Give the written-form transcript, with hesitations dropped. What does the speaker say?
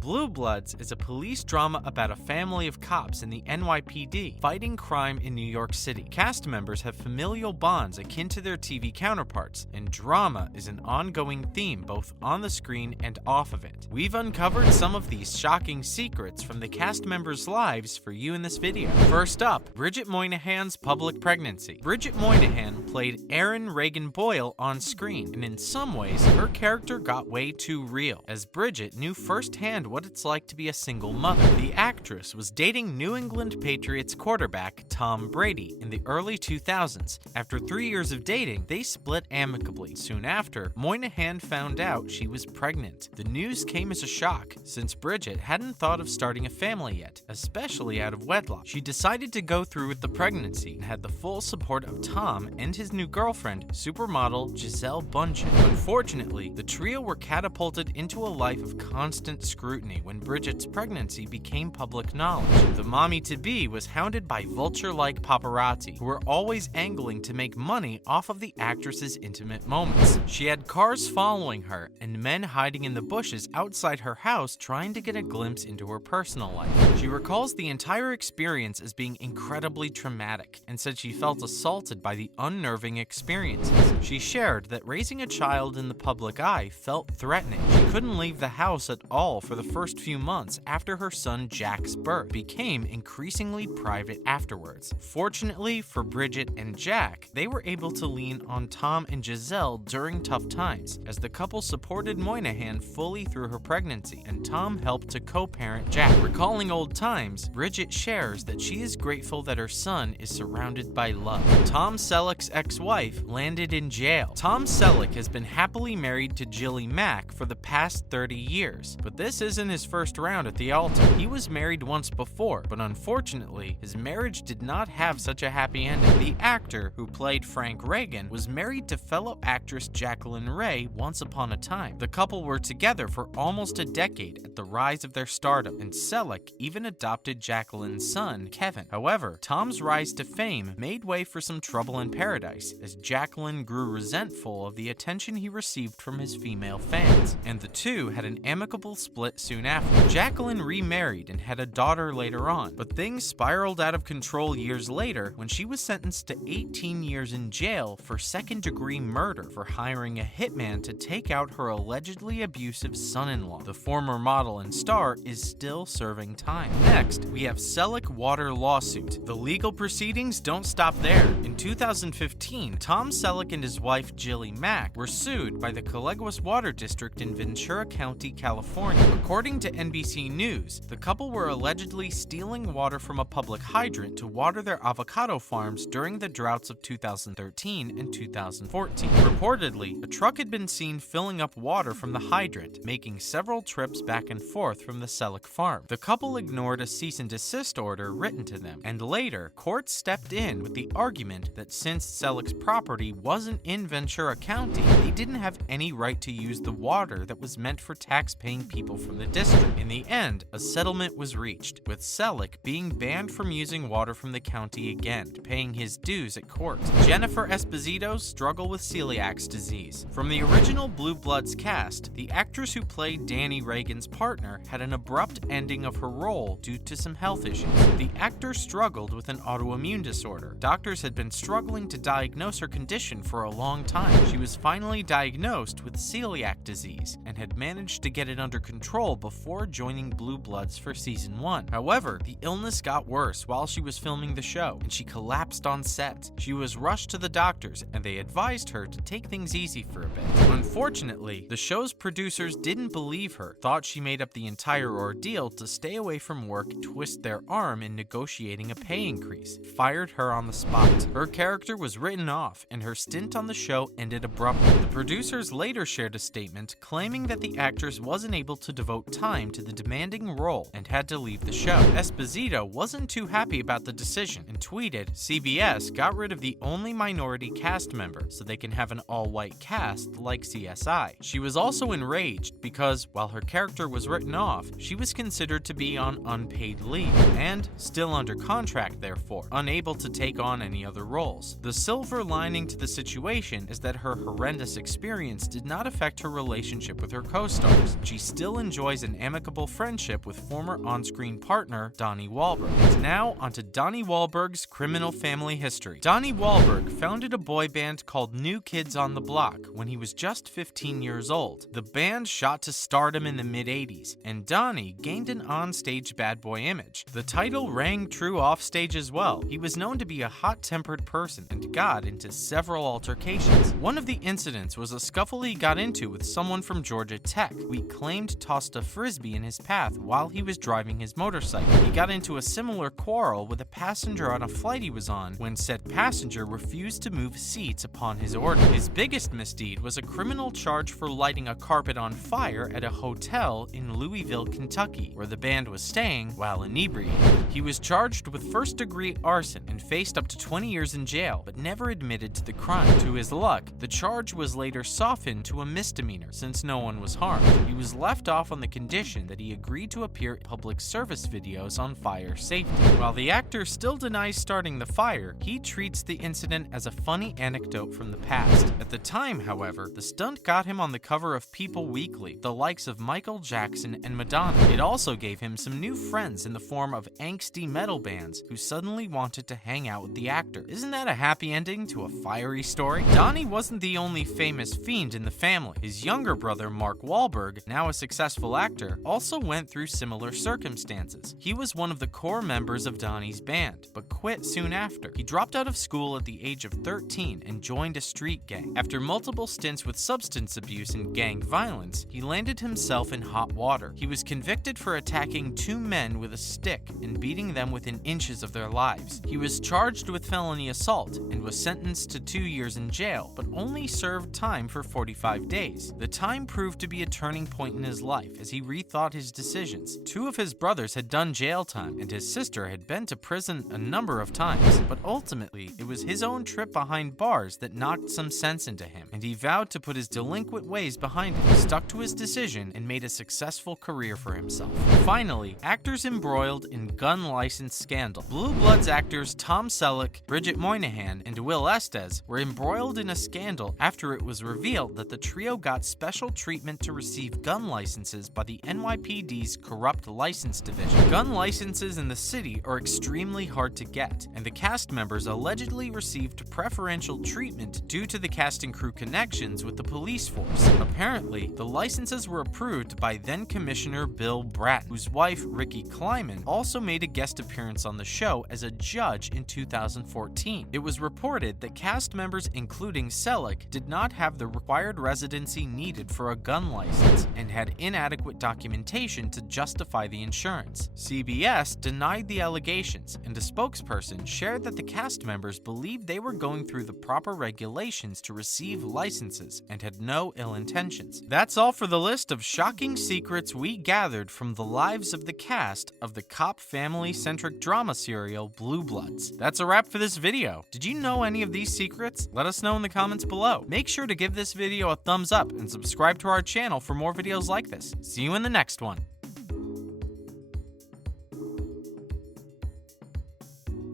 Blue Bloods is a police drama about a family of cops in the NYPD fighting crime in New York City. Cast members have familial bonds akin to their TV counterparts, and drama is an ongoing theme both on the screen and off of it. We've uncovered some of these shocking secrets from the cast members' lives for you in this video. First up, Bridget Moynihan's public pregnancy. Bridget Moynihan played Erin Reagan Boyle on screen, and in some ways, her character got way too real, as Bridget knew firsthand what it's like to be a single mother. The actress was dating New England Patriots quarterback Tom Brady in the early 2000s. After 3 years of dating, they split amicably. Soon after, Moynihan found out she was pregnant. The news came as a shock, since Bridget hadn't thought of starting a family yet, especially out of wedlock. She decided to go through with the pregnancy and had the full support of Tom and his new girlfriend, supermodel Gisele Bündchen. Unfortunately, the trio were catapulted into a life of constant scrutiny when Bridget's pregnancy became public knowledge. The mommy-to-be was hounded by vulture-like paparazzi, who were always angling to make money off of the actress's intimate moments. She had cars following her and men hiding in the bushes outside her house trying to get a glimpse into her personal life. She recalls the entire experience as being incredibly traumatic and said she felt assaulted by the unnerving experiences. She shared that raising a child in the public eye felt threatening. She couldn't leave the house at all for the first few months after her son Jack's birth, became increasingly private afterwards. Fortunately for Bridget and Jack, they were able to lean on Tom and Gisele during tough times, as the couple supported Moynihan fully through her pregnancy, and Tom helped to co-parent Jack. Recalling old times, Bridget shares that she is grateful that her son is surrounded by love. Tom Selleck's ex-wife landed in jail. Tom Selleck has been happily married to Jilly Mack for the past 30 years, but this isn't his first round at the altar. He was married once before, but unfortunately, his marriage did not have such a happy ending. The actor who played Frank Reagan was married to fellow actress Jacqueline Ray once upon a time. The couple were together for almost a decade at the rise of their stardom, and Selleck even adopted Jacqueline's son, Kevin. However, Tom's rise to fame made way for some trouble in paradise, as Jacqueline grew resentful of the attention he received from his female fans, and the two had an amicable split soon after. Jacqueline remarried and had a daughter later on, but things spiraled out of control years later when she was sentenced to 18 years in jail for second-degree murder for hiring a hitman to take out her allegedly abusive son-in-law. The former model and star is still serving time. Next, we have Selleck water lawsuit. The legal proceedings don't stop there. In 2015, Tom Selleck and his wife Jilly Mack were sued by the Coleguas Water District in Ventura County, California. According to NBC News, the couple were allegedly stealing water from a public hydrant to water their avocado farms during the droughts of 2013 and 2014. Reportedly, a truck had been seen filling up water from the hydrant, making several trips back and forth from the Selleck farm. The couple ignored a cease and desist order written to them, and later, court stepped in with the argument that since Selleck's property wasn't in Ventura County, they didn't have any right to use the water that was meant for tax-paying people from the district. In the end, a settlement was reached, with Selleck being banned from using water from the county again, paying his dues at court. Jennifer Esposito's struggle with celiac disease. From the original Blue Bloods cast, the actress who played Danny Reagan's partner had an abrupt ending of her role due to some health issues. The actor struggled with an autoimmune disorder. Doctors had been struggling to diagnose her condition for a long time. She was finally diagnosed with celiac disease and had managed to get it under control before joining Blue Bloods for season 1. However, the illness got worse while she was filming the show, and she collapsed on set. She was rushed to the doctors, and they advised her to take things easy for a bit. Unfortunately, the show's producers didn't believe her, thought she made up the entire ordeal to stay away from work, twist their arm in negotiating a pay increase, fired her on the spot. Her character was written off, and her stint on the show ended abruptly. The producers later shared a statement claiming that the actress wasn't able to devote time to the demanding role and had to leave the show. Esposito wasn't too happy about the decision and tweeted, "CBS got rid of the only minority cast member so they can have an all-white cast like CSI." She was also enraged because, while her character was written off, she was considered to be on unpaid leave and still under contract, therefore unable to take on any other roles. The silver lining to the situation is that her horrendous experience did not affect her relationship with her co-stars. She still enjoys an amicable friendship with former on-screen partner Donnie Wahlberg. And now onto Donnie Wahlberg's criminal family history. Donnie Wahlberg founded a boy band called New Kids on the Block when he was just 15 years old. The band shot to stardom in the mid-80s, and Donnie gained an on-stage bad boy image. The title rang true off-stage as well. He was known to be a hot-tempered person and got into several altercations. One of the incidents was a scuffle he got into with someone from Georgia Tech, who he claimed tossed a frisbee in his path while he was driving his motorcycle. He got into a similar quarrel with a passenger on a flight he was on when said passenger refused to move seats upon his order. His biggest misdeed was a criminal charge for lighting a carpet on fire at a hotel in Louisville, Kentucky, where the band was staying while inebriated. He was charged with first-degree arson and faced up to 20 years in jail, but never admitted to the crime. To his luck, the charge was later softened to a misdemeanor since no one was harmed. He was left off on the condition that he agreed to appear in public service videos on fire safety. While the actor still denies starting the fire, he treats the incident as a funny anecdote from the past. At the time, however, the stunt got him on the cover of People Weekly, the likes of Michael Jackson and Madonna. It also gave him some new friends in the form of angsty metal bands who suddenly wanted to hang out with the actor. Isn't that a happy ending to a fiery story? Donnie wasn't the only famous fiend in the family. His younger brother, Mark Wahlberg, now a successful actor, also went through similar circumstances. He was one of the core members of Donnie's band, but quit soon after. He dropped out of school at the age of 13 and joined a street gang. After multiple stints with substance abuse and gang violence, he landed himself in hot water. He was convicted for attacking two men with a stick and beating them within inches of their lives. He was charged with felony assault and was sentenced to 2 years in jail, but only served time for 45 days. The time proved to be a turning point in his life as he rethought his decisions. Two of his brothers had done jail time, and his sister had been to prison a number of times, but ultimately, it was his own trip behind bars that knocked some sense into him, and he vowed to put his delinquent ways behind him, stuck to his decision, and made a successful career for himself. Finally, actors embroiled in gun license scandal. Blue Bloods actors Tom Selleck, Bridget Moynihan, and Will Estes were embroiled in a scandal after it was revealed that the trio got special treatment to receive gun licenses by the NYPD's corrupt license division. Gun licenses in the city are extremely hard to get, and the cast members allegedly received preferential treatment due to the cast and crew connections with the police force. Apparently, the licenses were approved by then-Commissioner Bill Bratton, whose wife, Ricky Kleiman, also made a guest appearance on the show as a judge in 2014. It was reported that cast members, including Selleck, did not have the required residency needed for a gun license and had inadequate documentation to justify the insurance. CBS denied the allegations, and a spokesperson shared that the cast members believed they were going through the proper regulations to receive licenses and had no ill intentions. That's all for the list of shocking secrets we gathered from the lives of the cast of the cop family-centric drama serial Blue Bloods. That's a wrap for this video. Did you know any of these secrets? Let us know in the comments below. Make sure to give this video a thumbs up and subscribe to our channel for more videos like this. See you in the next one.